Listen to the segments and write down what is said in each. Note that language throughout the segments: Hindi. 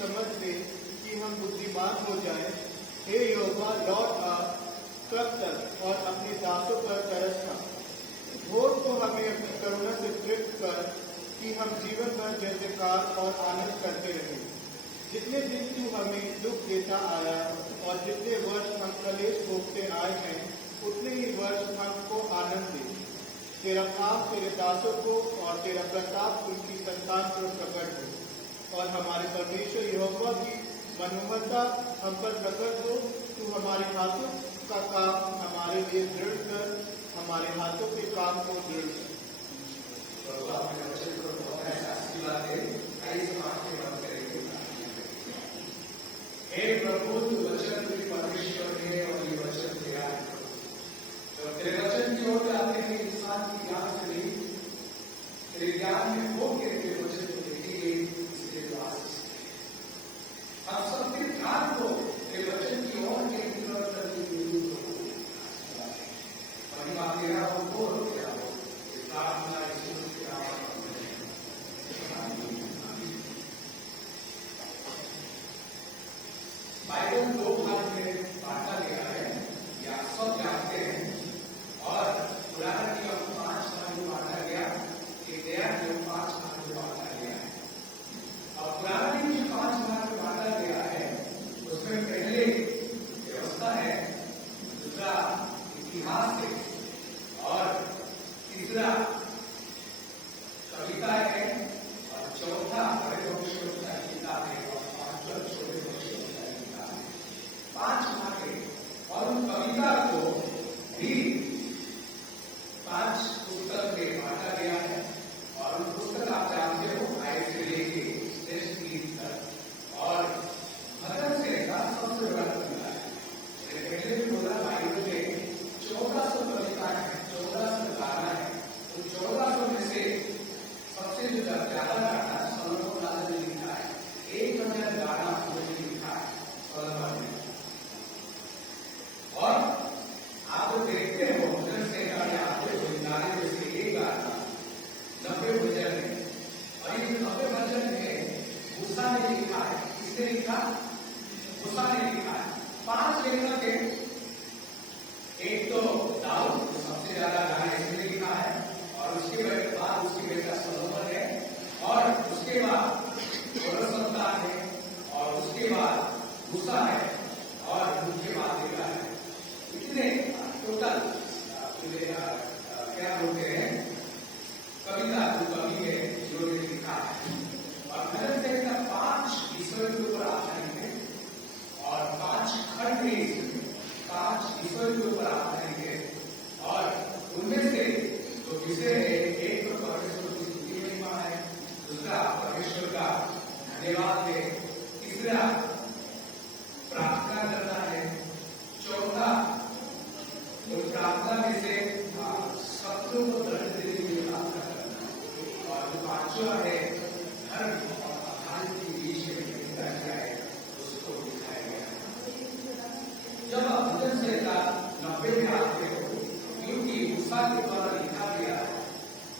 समझ दे कि हम बुद्धिमान हो जाएं। हे यहोवा, लौट आ, कब तक और अपने दासों पर तरस खा। भोर को हमें अपनी करुणा से तृप्त कर कि हम जीवन भर जय जयकार और आनंद करते रहें। जितने दिन तू हमें दुख देता आया और जितने वर्ष हम कलेश भोगते आए हैं, उतने ही वर्ष हमको आनंद दे। तेरा काम तेरे दासों को और तेरा प्रताप उनकी संतान को प्रकट हो, और हमारे परमेश्वर यहोवा की मनोहरता हम पर प्रकट हो। तू हमारे हाथों का काम हमारे लिए दृढ़ कर, हमारे हाथों के काम को दृढ़ कर। हे प्रभु, तू वचन भी परमेश्वर है और ये वचन तेरा है। तो तेरे वचन की ओर आते हैं इंसान की ज्ञान से नहीं, तेरे ज्ञान में हो के तेरे वचन को देखेंगे, इसलिए तो आशीष है। अब सबके ध्यान को तेरे वचन की ओर केंद्रित करने की जरूरत है। महिमा तेरा हो, बोल तेरा हो, प्रार्थना यीशु के नाम में। बाइबल दो भाग में बांटा गया है, या सब जानते हैं। और पुराना नियम 5 भाग में बांटा गया, एक नया नियम 5 भाग में बांटा गया है। और पुराना नियम जो 5 भाग में बांटा गया है, उसमें पहले व्यवस्था है, दूसरा इतिहास है, और तीसरा कविता है, और चौथा बड़े भविष्यवक्ता की किताब है, और पांचवा छोटे भविष्यवक्ता की किताब है। 5 भाग है, और उन कविता को भी 5 पुस्तक में बांटा गया है। और उन पुस्तक आप जानते हो, आय से लेके श्रेष्ठ गीत तक, और भजन से लेकर सबसे बड़ा कविता है। पहले भी बोला, बाइबल में 1400 कविता है, 1400 गाना है। तो 1400 में से सबसे जो ज्यादा गाना सलोमन राजा ने लिखा है। 1000 गाना उन्होंने लिखा है सलोमन ने। और आप देखते हो, भजन से आते हो, गाने में से एक गाना 90 भजन है, और इस 90 भजन में मूसा ने लिखा है। किसने लिखा? मूसा ने लिखा है। 5 लेखक है। एक तो दाऊद, जो सबसे ज्यादा गाने इसने लिखा है, और उसके बाद उसकी बेटा सलोमन है, और उसके बाद संतान है, और उसके बाद मूसा है, और उनके बाद लिखा है। इतने टोटल क्या बोलते हैं, कविता जो कवि है जिन्होंने लिखा है। और भजन संहिता 5 ईश्वर के ऊपर आधारित है, और 5 खंड है इसमें, 5 ईश्वर के ऊपर आधारित है। और उनमें से जो विषय है, एक तो परमेश्वर की स्तुति महिमा है, दूसरा परमेश्वर का धन्यवाद है, तीसरा प्रार्थना करना है, चौथा तो प्रार्थना में से शत्रु को दर्द देने के लिए प्रार्थना करना, और जो 5वां है धर्म और अधर्म के बीच में भेदता क्या है, उसको दिखाया गया है। जब आप भजन संहिता 90 में आते हो, क्योंकि मूसा के द्वारा लिखा गया है,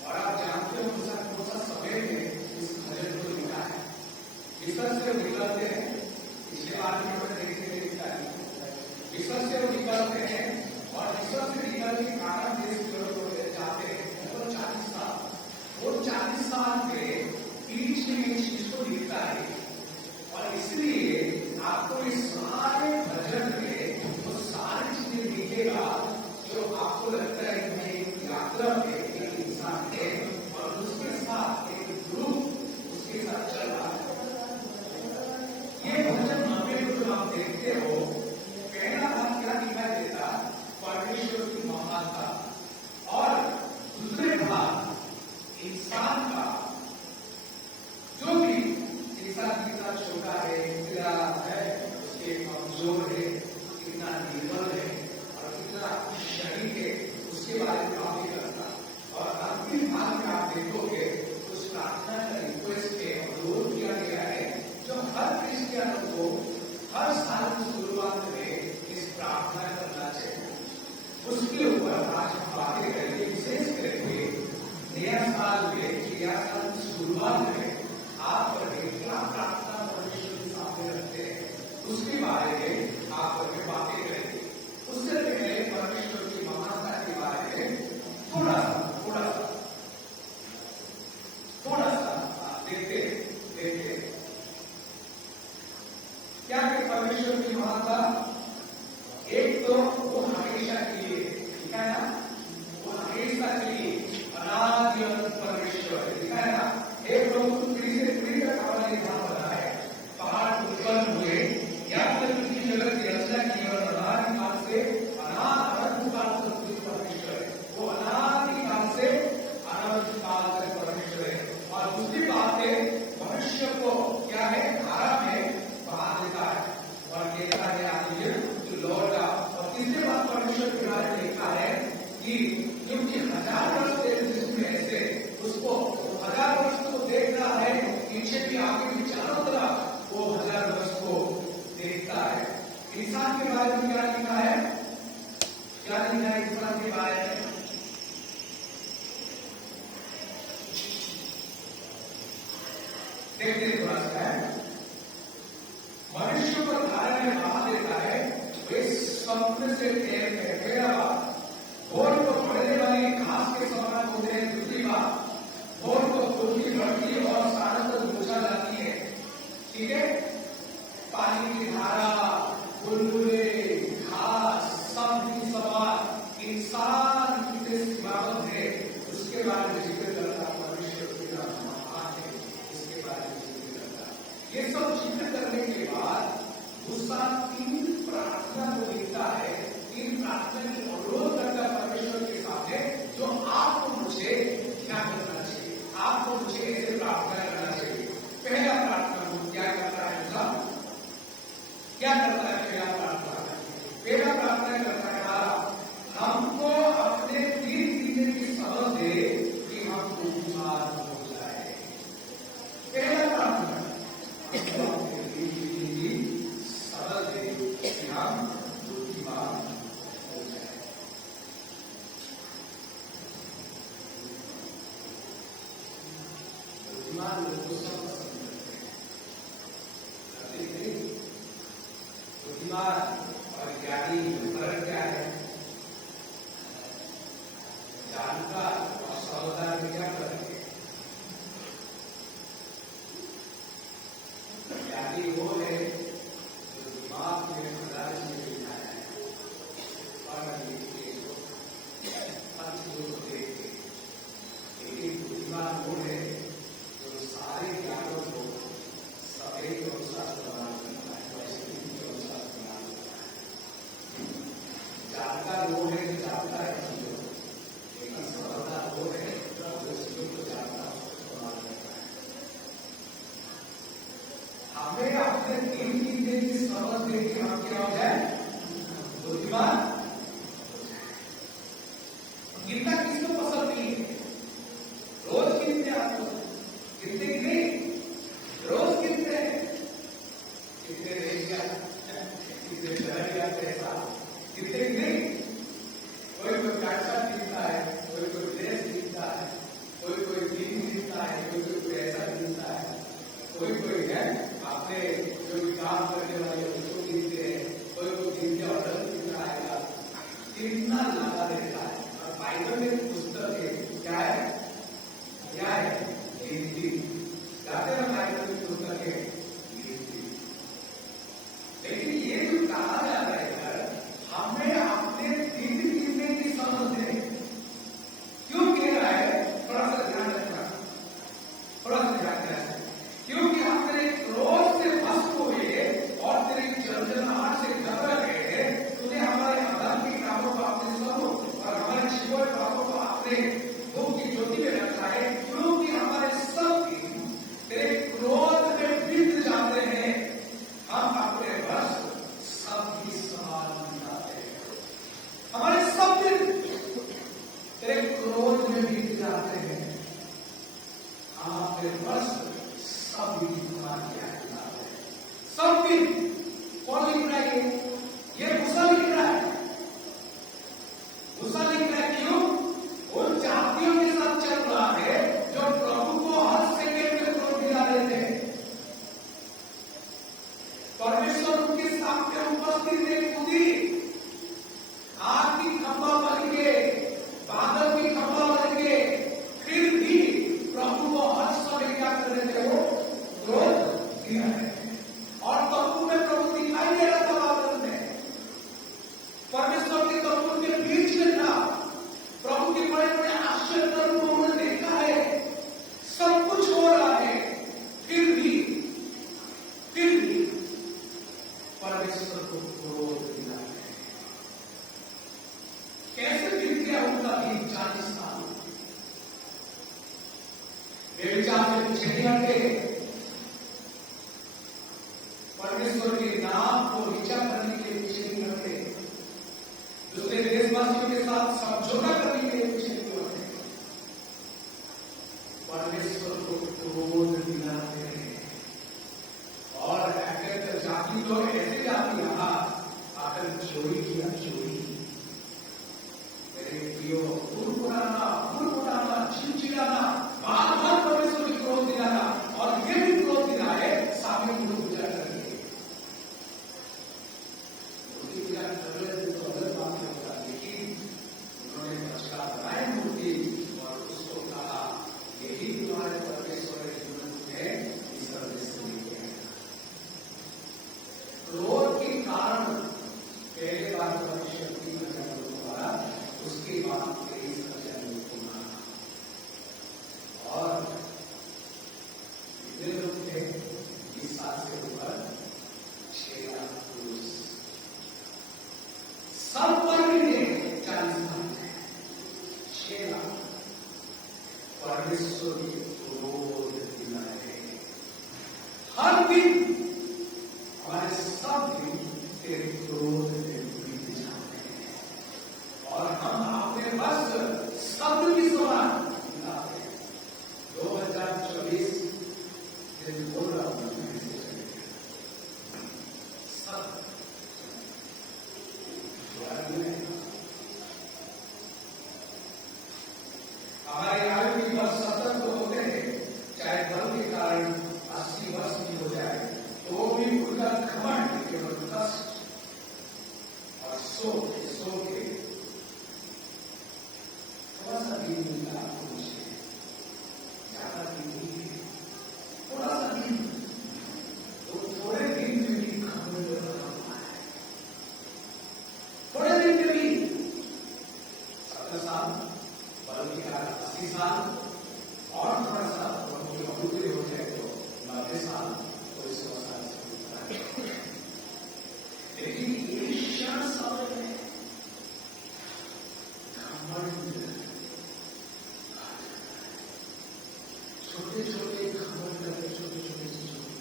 और आप जानते हो मूसा कौन सा समय में इस भजन को लिखा है। मिस्र से निकलते हैं, पिछले बार में हमने देखने लिखा है, मिस्र से वो निकलते हैं, और मिस्र से निकल के कानान देश की ओर जाते हैं। वो 40 साल, वो 40 साल में बीच में एक चीज को लिखता है, और इसलिए आपको इस सारे भजन में वो सारी चीजें दिखेगा जो आपको लगता है कि मैं एक यात्रा में एक इंसान है, और उसके साथ एक ग्रुप उसके साथ चल रहा है। ये भजन 90 को जब आप देखते हो, पहला भाग क्या दिखाई देता, परमेश्वर की महानता, और दूसरे भाग इंसान का, जो भी इंसान कितना छोटा है, कितना है, उसके कमजोर है, कितना निर्बल है, और कितना शरीर है, उसके बारे में बात करता। और अंतिम भाग में आप देखोगे उस प्रार्थना का रिक्वेस्ट के अनुरोध किया गया है, जो हर क्रिश्चियन को हर साल की शुरुआत में इस प्रार्थना करना चाहिए। उसके ऊपर आज हम बातें करेंगे, विशेष करके नया साल में, नया साल की शुरुआत में आप क्या प्रार्थना परमेश्वर उसके बारे में आप में बातें करेंगे। उससे पहले परमेश्वर की महानता के बारे में थोड़ा सा देखते क्या है परमेश्वर की महानता। एक तो वो हमेशा के लिए, ठीक है ना, वो हमेशा के लिए अनादि अनंत परमेश्वर, ठीक है ना। एक लोग पृथ्वी का काला ध्यान बना है, पहाड़ उत्पन्न हुए या फिर पृथ्वी जगत की रचना की और अनादि काल से अनंत काल तक परमेश्वर है। वो अनादि काल से अनंत काल तक परमेश्वर है। और दूसरी बात है, मनुष्य को क्या है, धारा में बहा देता है और कहता है आगे तो लौटा। और तीसरी बात परमेश्वर के बारे में लिखा है कि क्योंकि 1000 वर्ष तेरे जिसमें ऐसे उसको 1000 वर्ष को देख रहा है, पीछे भी आगे भी चारों तरफ वो 1000 वर्ष को देखता है। इंसान के बारे में क्या लिखा है, क्या लिखा है इंसान के बारे में, देखते थोड़ा सा है। मनुष्य को धारा में बहा देता है, वे स्वप्न से टेर है। पहला बात, भोर को बढ़ने वाली घास के समान होते हैं। दूसरी बात, भोर को फूलती बढ़ती और सारा तक बुझा जाती है, ठीक है। पानी की धारा, बुलबुले, घास, सब ही समान इंसान कितने सीमाबद्ध है, उसके बारे में जिक्र करता मनुष्य कितना महान है, इसके बारे में जिक्र करता। ये सब जिक्र करने के बाद गुस्सा 3 प्रार्थना को लिखता है, 3 प्रार्थना की अनुरोध करता है परमेश्वर के सामने, जो आपको मुझे क्या करना चाहिए, आपको मुझे ऐसे प्रार्थना करना चाहिए। पहला प्रार्थना को क्या करता है, क्या करता है पहला प्रार्थना करता है, हमको अपने 3 चीजें की समझ दे कि हम बुद्धिमान हो जाए। पहला प्रार्थना समझ दे कि हम बुद्धिमान हो जाए। बुद्धिमान लोग को सब पसंद करते हैं। बुद्धिमान और ज्ञानी फर्क क्या है, जानकार और समझदार में क्या फर्क है। ज्ञानी वो है जो दिमाग में 1000 चीजें बिठाया है और लेकिन बुद्धिमान वो है जो सारे ज्ञानों को सभी के अनुसार प्रदान करता है, परिस्थिति के अनुसार प्रदान करता है। जानकार वो है जो जानता है चीजों को, लेकिन समझदार वो है जो चीजों को जानता है, उसको प्रदान करता है। हमें अपने 3 चीजें की समझ दे कि हम क्या हो जाए, बुद्धिमान। गिनना किसको पसंद नहीं है, रोज गिनते आपको, गिनते कि नहीं, रोज गिनते हैं, कितने रह गया, कितने रह गया पैसा, गिनते कि नहीं। कोई पैसा गिनता है, कोई ड्रेस गिनता है, कोई दिन गिनता है, कोई ऐसा गिनता है, कोई है अपने जो भी काम करने वाले उसको गिनते हैं, कोई गिन के ऑर्डर कितना आएगा, कितना लगा रहता है। और बाइबल में पुस्तक है, क्या है गिनती, जाते हैं बाइबल में पुस्तक है गिनती। लेकिन ये जो कहा जा रहा है, हमें अपने 3 चीजें की समझ दे। क्यों कह रहा है, थोड़ा सा ध्यान रखना, क्योंकि हम तेरे क्रोध से मस्त हुए और तेरी जलजलाहट से घबरा गए। तूने हमारे अधर्म के कामों को अपने सुनो और हमारे जीवन पापों को अपने मुख की ज्योति में रखा है, क्योंकि हमारे सब दिन तेरे क्रोध में बीत जाते हैं। हम अपने बस सब क्रोध दिलाते हैं। कैसे बीत गया उनका दिन 40 साल। व्यभिचार से पीछे नहीं हटे, परमेश्वर के नाम को नीचा करने के लिए पीछे नहीं हटे, दूसरे देशवासियों के साथ समझौता करने के लिए पीछे नहीं हटे, परमेश्वर को क्रोध दिलाते हैं। और जाति तो ऐसे जाति यहां आकर चोरी किया, चोरी। मेरे प्रियो, पुरपुराना, चिड़चिड़ाना, बार-बार परमेश्वर को क्रोध दिलाना, और ये भी क्रोध दिलाए सामने को पूजा करेंगे। मूर्ति पूजा कर रहे थे तो अलग बात होगा, लेकिन उन्होंने बचका बनाए मूर्ति और उसको कहा यही तुम्हारे परमेश्वर के जीवन है, इस तरह से नहीं है। क्रोध के कारण पहले बार परमेश्वर की द्वारा, उसके बाद 23 होना। और कितने लोग थे? 20 साल से ऊपर 6 लाख पुरुष, सब पर भी 40 साल में 6 लाख। परमेश्वर की क्रोध दिलाए हर दिन, हमारे सब दिन तेरे क्रोध में बीत जाते हैं, और हम अपने बस शब्द की समान दिलाते हैं। 2024 बोल रहा हूं सब हमारे आयु की वर्ष 70 तो होते हैं, चाहे बल के कारण 80 वर्ष की हो जाए, तो भी उनका घमंड केवल कष्ट और शोक के थोड़ा सा भी मिलता आपको, मुझे ज्यादा भी नहीं है, थोड़ा सा भी, तो थोड़े दिन में भी घमंड होता है। थोड़े दिन में भी 70 साल, बल के कारण 80 साल, और थोड़ा सा अभूत हो जाए तो 90 साल, तो 100 साल से होता है। लेकिन ये क्षण समय में छोटे छोटे घमंड करके, छोटे छोटे चीजों में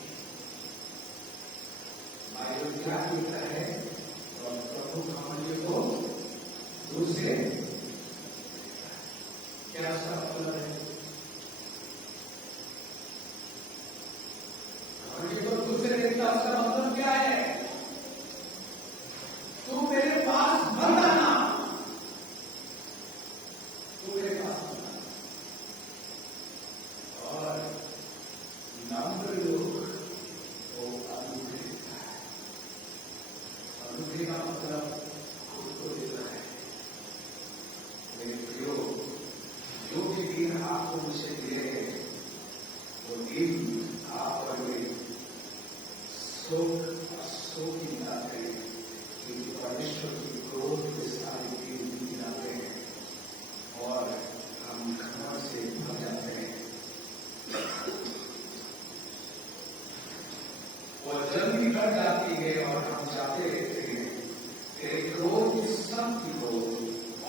बाइबल क्या कहता है? और प्रभु घमंड को दूर से क्या उसका मतलब है? घमंड को दूर से देखता, उसका मतलब क्या है? तू मेरे पास मत आना, तू मेरे पास मत आना। और नम्र लोग वो अनुग्रह देता है। अनुग्रह का मतलब खुद को देता है। मेरे प्रियो, जो भी दिन आपको मुझे दिए हैं, वो दिन आप पर शोक और शोक की बात है, क्योंकि परमेश्वर की क्रोध के सारे दिन गिराते हैं और हम घमंड से भर जाते हैं। वो जल्दी कट जाती है और हम जाते रहते हैं। तेरे क्रोध की शक्ति को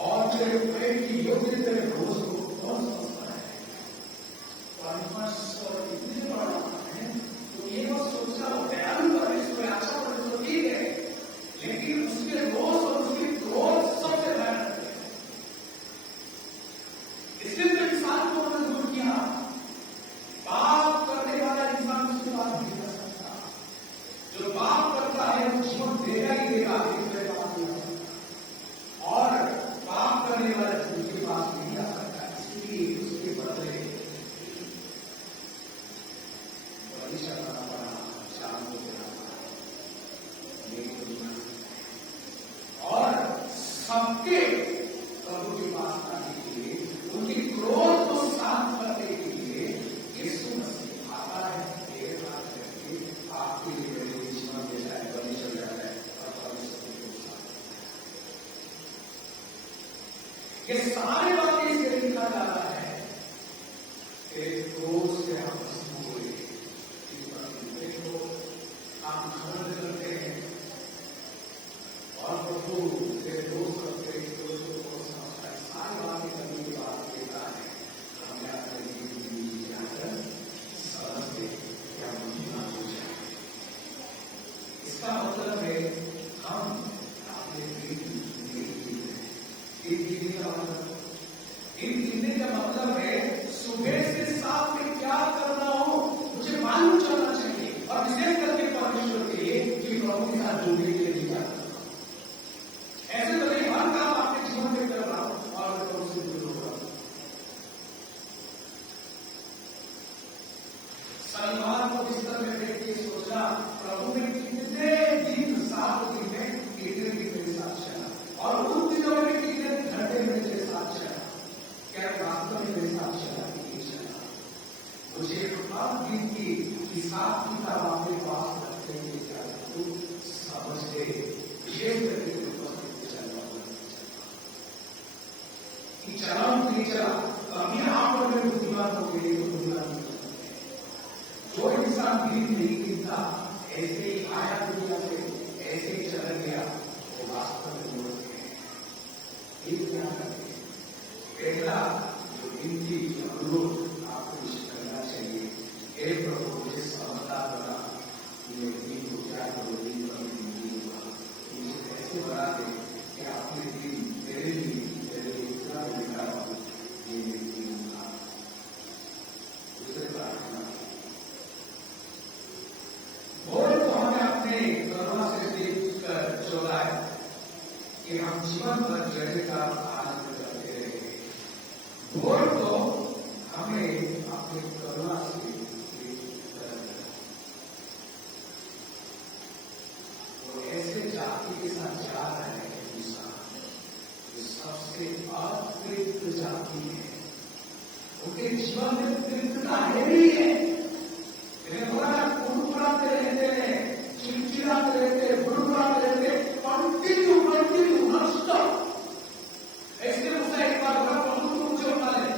और तेरे प्रेम की योग्य तेरे रोज को कौन समझता है? परमेश्वर इतने बड़ा है, तो ये बस सोचना हो दयालु परमेश्वर, अच्छा परमेश्वर ठीक है, लेकिन उसके रोष और उसके क्रोध सबसे भयानक है। इसलिए तो इंसान को उन्होंने दूर किया। पाप करने वाला इंसान उसके पास नहीं कर सकता। जो पाप करता है वो जीवन देगा ही देगा, और पाप करने वाला उसके पास नहीं आ सकता। इसलिए उसके बदले बलि चढ़ाना पड़ा, जान को देना पड़ा, और सबके प्रभु के पास आने के लिए, उनकी क्रोध को शांत करने के लिए यीशु मसीह आता है, देर रात करके आपके लिए मेरे जीवन दे जाए, बलि चढ़ जाता है और परमेश्वर के साथ। ये सारी बातें इसलिए लिखा जाता है, तेरे क्रोध से हम भस्म हुए। देखो, आप घमंड करते हैं, नहीं चला तो अभी आप और मैं बुद्धिमान हो गए तो बुद्धिमान नहीं हो सकते। जो इंसान दिन नहीं गिनता ऐसे ही आया दुनिया से ऐसे ही चला गया वो वास्तव में मूर्ख है। एक क्या करें? पहला जो विनती जो अनुरोध आपको कुछ करना चाहिए, हे प्रभु मुझे समझदार बना कि मैं दिन को क्या करूँ, दिन पर नहीं होगा, मुझे कैसे बना दे कि अपने दिन मेरे लिए इतना मिलता हूँ ये मेरी दिन होगा। दूसरे प्रार्थना और तो हमें अपने करुणा से देख कर चौराए कि हम जीवन भर जय का आनंद करते रहे। और तो हमें अपने करुणा से वो ऐसे जाति के साथ जा रहे हैं इंसान जो सबसे अतृप्त जाति है, उनके जीवन में तृप्तता है नहीं है। बुड़बुड़ाते रहते हैं, चिड़चिड़ाते रहते हैं, बुड़बुड़ाते रहते हैं, कंटिन्यू नॉनस्टॉप। ऐसे मुझसे एक बार बोला प्रभु तुम मुझे उठा ले,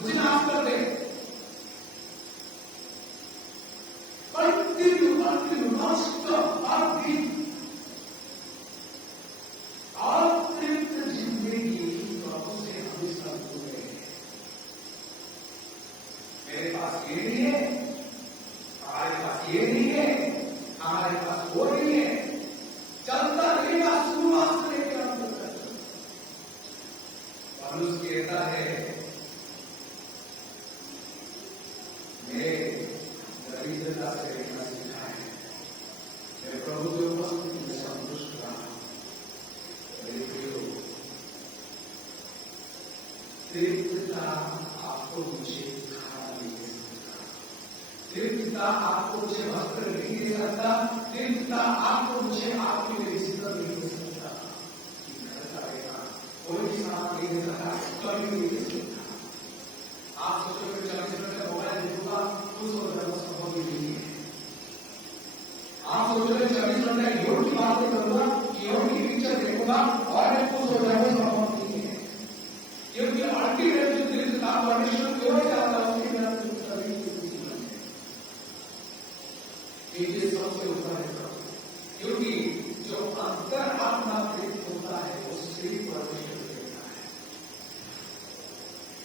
मुझे माफ कर दे। कंटिन्यू नॉनस्टॉप हर दिन अतृप्त जिंदगी प्रभु से हमेशा दूर है। मेरे पास ये नहीं है, हमारे पास ये नहीं है, हमारे पास वो नहीं है, चलता रहेगा शुरुआत से लेकर अंत तक। पौलुस कहता है मैं दरिद्रता से रहना सीखा है, मैं प्रभु के उपस्थिति में संतुष्ट रहा। मेरे प्रियो, तृप्तता आपको मुझे खाना नहीं दे सकता, तृप्तता आपको मुझे वस्त्र नहीं दे सकता, तृप्तता आपको मुझे आपके लिए जिंदगी नहीं दे सकता। घर का रहना कोई साथ नहीं दे सकता, कभी नहीं दे सकता। आप सोचोगे 24 घंटे मोबाइल देखूंगा खुश हो जाना संभव ही नहीं है। आप सोचोगे 24 घंटे योग की बातें करूंगा, योग की पिक्चर देखूंगा और मैं खुश हो जाना संभव नहीं है। क्योंकि अल्टीमेट जो तृप्तता परमेश्वर की ओर से आता है उसके बिना तृप्तता नहीं मिलती जीवन में। ये सबसे ऊपर है प्रभु, क्योंकि जो अंतर आत्मा तृप्त होता है वो सिर्फ परमेश्वर देता है।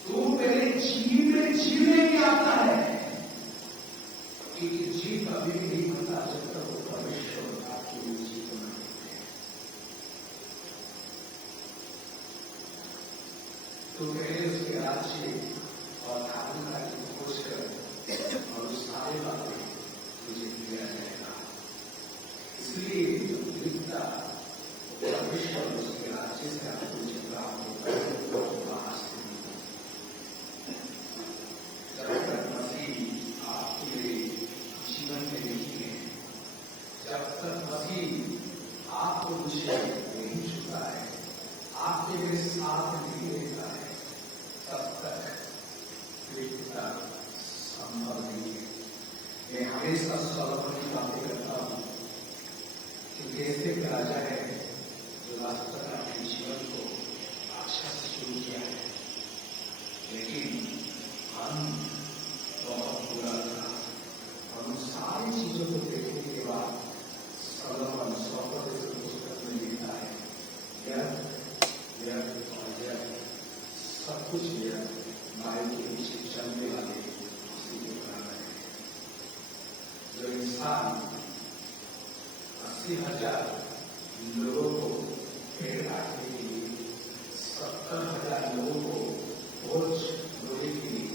तू मेरे जीवने में आता है, क्योंकि जीव कभी भी नहीं होता जब तक वो परमेश्वर आपके लिए जीवन देते हैं। तो पहले उसके राज्य और धार्मिकता की खोज कर और उस सारे बातें मुझे दिया जाएगा। इसलिए जो तृप्तता परमेश्वर उसके राज्य से आपको मुझे प्राप्त होता है तो बाहर से नहीं होती। जब तक मसीह आपके लिए जीवन में नहीं है, जब तक मसीह आपको मुझे नहीं छूता है, आपके मेरे साथ नहीं रहता है, तब तक तृप्तता संभव नहीं है। मैं हमेशा सौलभ की बातें करता हूँ कि ऐसे एक राजा है जो वास्तव में अपने जीवन को अच्छा से शुरू किया है, लेकिन हम बहुत बुरा था। हम सारी चीजों को देखने के बाद सौलभ सौपद पुस्तक में लिखता है यह सब कुछ माया के पीछे चलने वाले उसी के बराबर है। जो इंसान 80,000 लोगों को पेड़ काटने के लिए, 70,000 लोगों को बोझ ढोने के लिए,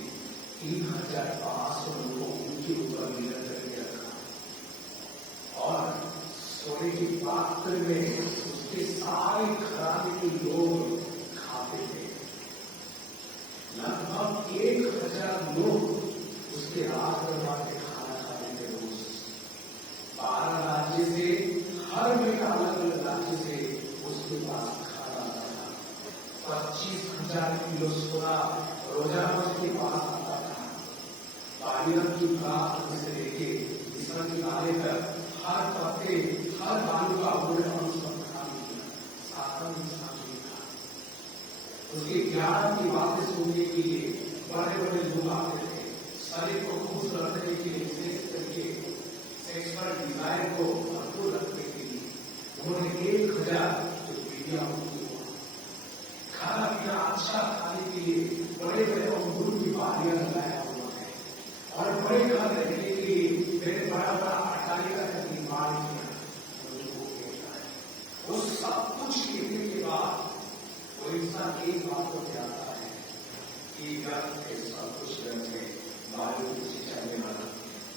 3,500 लोगों को उनके ऊपर निरंतर किया था और सोने के पात्र में उसके सारे खराबे के लोग खाते थे। लगभग 1,000 लोग उसके रात दरबार में खाना खाते थे रोज। 12 राज्य से, हर बेटा अलग अलग राज्य से उसके पास खाना आता था। 25,000 किलो सोना रोजाना उसके पास आता था। बालियन की बात से लेके मिस्र किनारे तक हर पत्ते, हर बालू का मूल्य और उसका प्रकार साधन था। उसके उन्होंने 1000 जो पीढ़ियां होती हुआ खाना पीना अच्छा खाने के लिए बड़े बड़े अंगूर की बालियां लगाया हुआ है और बड़े घर रहने के लिए मेरे बड़ा बड़ा अट्टालिका का निर्माण किया। वो सब कुछ करने के बाद वो इंसान एक बात को जानता है कि घर सब कुछ करके बालों की शिक्षा देने वाला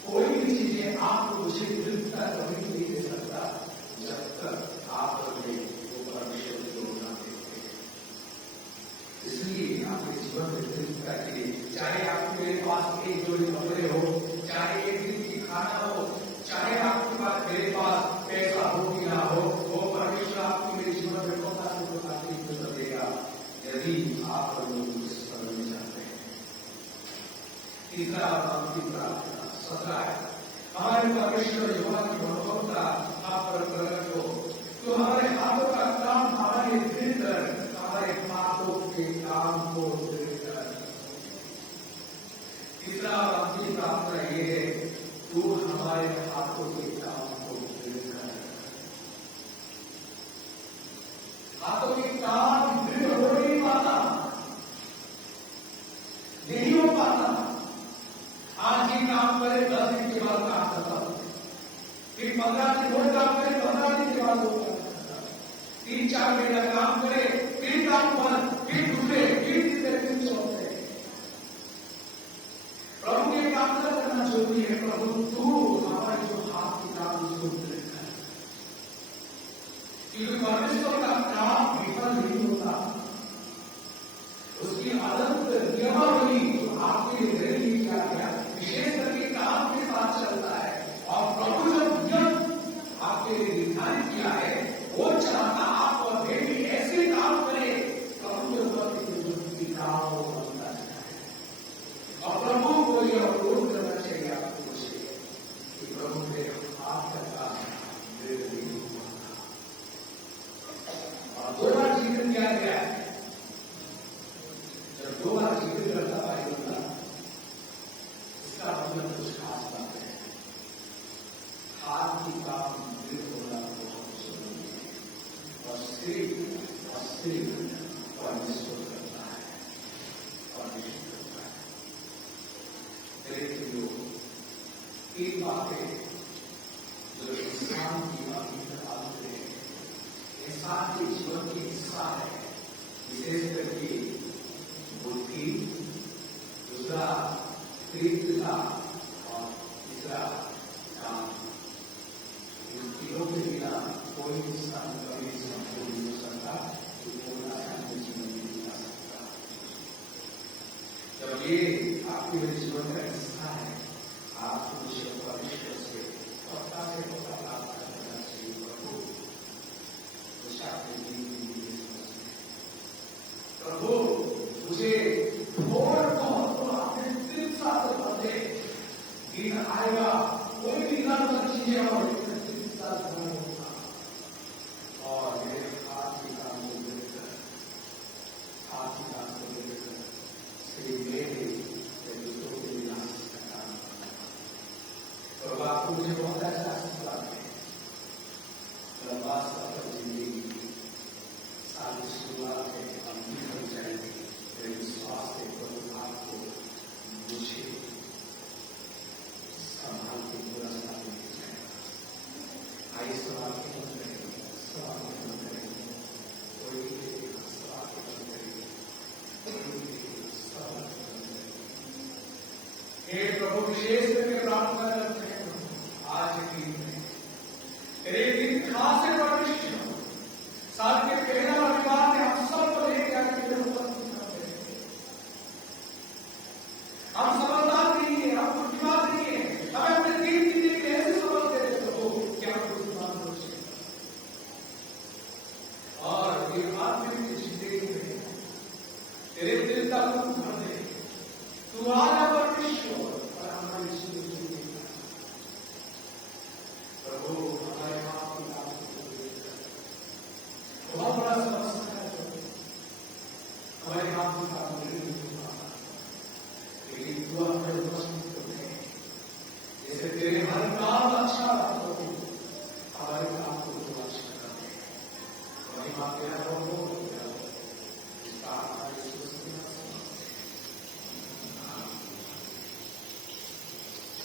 कोई भी चीजें आपको मुझे तृप्तता कभी नहीं दे सकता जब तक आप अपने वो परमेश्वर को ना देखते। इसलिए आपके जीवन में तृप्तता के लिए चाहे आपके मेरे पास एक जोड़ी कपड़े हो, चाहे एक दिन की खाना हो, चाहे आपके पास मेरे पास पैसा हो कि ना हो, वो परमेश्वर आपके मेरे जीवन में कौन सा तकलीफ देगा यदि आप लोग इस पर नहीं जाते हैं। तीसरा और अंतिम प्रार्थना 17 है, हमारे परमेश्वर यहोवा की मनोहरता आप पर प्रकट हो, तो हमारे हाथों का काम हमारे दृढ़ कर, हमारे हाथों के काम को दृढ़ कर। तीसरा और अंतिम प्रार्थना ये है, तू हमारे हाथों के काम को दृढ़ कर। हाथों के काम दृढ़ हो नहीं पाता, नहीं हो पाता। आज ही काम करे 10 दिन के बाद काम करता, फिर 15 दिन और काम करे 15 दिन के बाद वो काम करता, 3-4 महीना काम करे फिर काम बंद, फिर दूसरे फिर चौथे। प्रभु के काम करना जरूरी है। प्रभु तू हमारे जो हाथ के काम उसको दृढ़ कर, क्योंकि परमेश्वर का काम विफल नहीं होता। उसकी अनंत नियमावली जो आपके लिए नहीं किया गया, विशेष करके काम के साथ चलता है। और प्रभु जो नियम आपके लिए निर्धारित किया है वो चाहता आप और वे भी ऐसे काम करें प्रभु के ऊपर काम हो बनता है। और प्रभु को यह अनुरोध करना चाहिए आपको कि प्रभु मेरे हाथ का काम दृढ़ नहीं हुआ। और 2 बार जिक्र किया गया है, जब 2 बार जिक्र करता बाइबल का, इसका मतलब कुछ खास बात है। हाथ की काम दृढ़ होना बहुत जरूरी है और सिर्फ परमेश्वर करता है, परमेश्वर करता है। मेरे लोग 3 बातें जो इंसान की अभिन्न आदत है, इंसान के जीवन की हिस्सा है, विशेष करके बुद्धि, दूसरा तृप्तता और तीसरा काम। इन तीनों के बिना कोई इंसान कभी संपूर्ण नहीं हो सकता, पूर्ण आसानी जीवन नहीं बना सकता। जब ये आपके मेरे जीवन का हिस्सा है, आपको मुझे परमेश्वर से पक्का से पता प्राप्त करना चाहिए। प्रभु मुझे आपके प्रभु मुझे तो आपने तृप्तता से बदले दिन आएगा, कोई भी इधर चीजें और तृप्तता से होगा और मेरे हाथ के काम को लेकर श्री मेरे दूसरों के विनाश का काम और आपको मुझे बहुत ऐसा सवाल है। लंबा सफर जिंदगी सारी शुरुआत है, अंतिम हो जाएगी। मेरे विश्वास है प्रभु आपको मुझे संभाल के पूरा साथ लेके जाएगा। आइए सवाल के बंद करेंगे, सवाल के बंद करेंगे, कोई भी सवाल के बंद करेंगे, कोई भी सवाल के बंद करेंगे। हे प्रभु विशेष करके प्रार्थना करते हैं आज के दिन में तेरे दिन खास है परमेश्वर, साल के पहला रविवार में हम सबको लेके आके तेरे उपस्थित करते हैं। हम समझदार नहीं है, हम बुद्धिमान नहीं है, हमें अपने दिन की जिंदगी ऐसे समझ देते प्रभु क्या बुद्धिमान हो जाए। और ये आत्मिक जिंदगी में तेरे दिल का तू भर दे, तू आजा परमेश्वर और हमारी जिंदगी प्रभु हमारे हाथ की तेरा हो इसका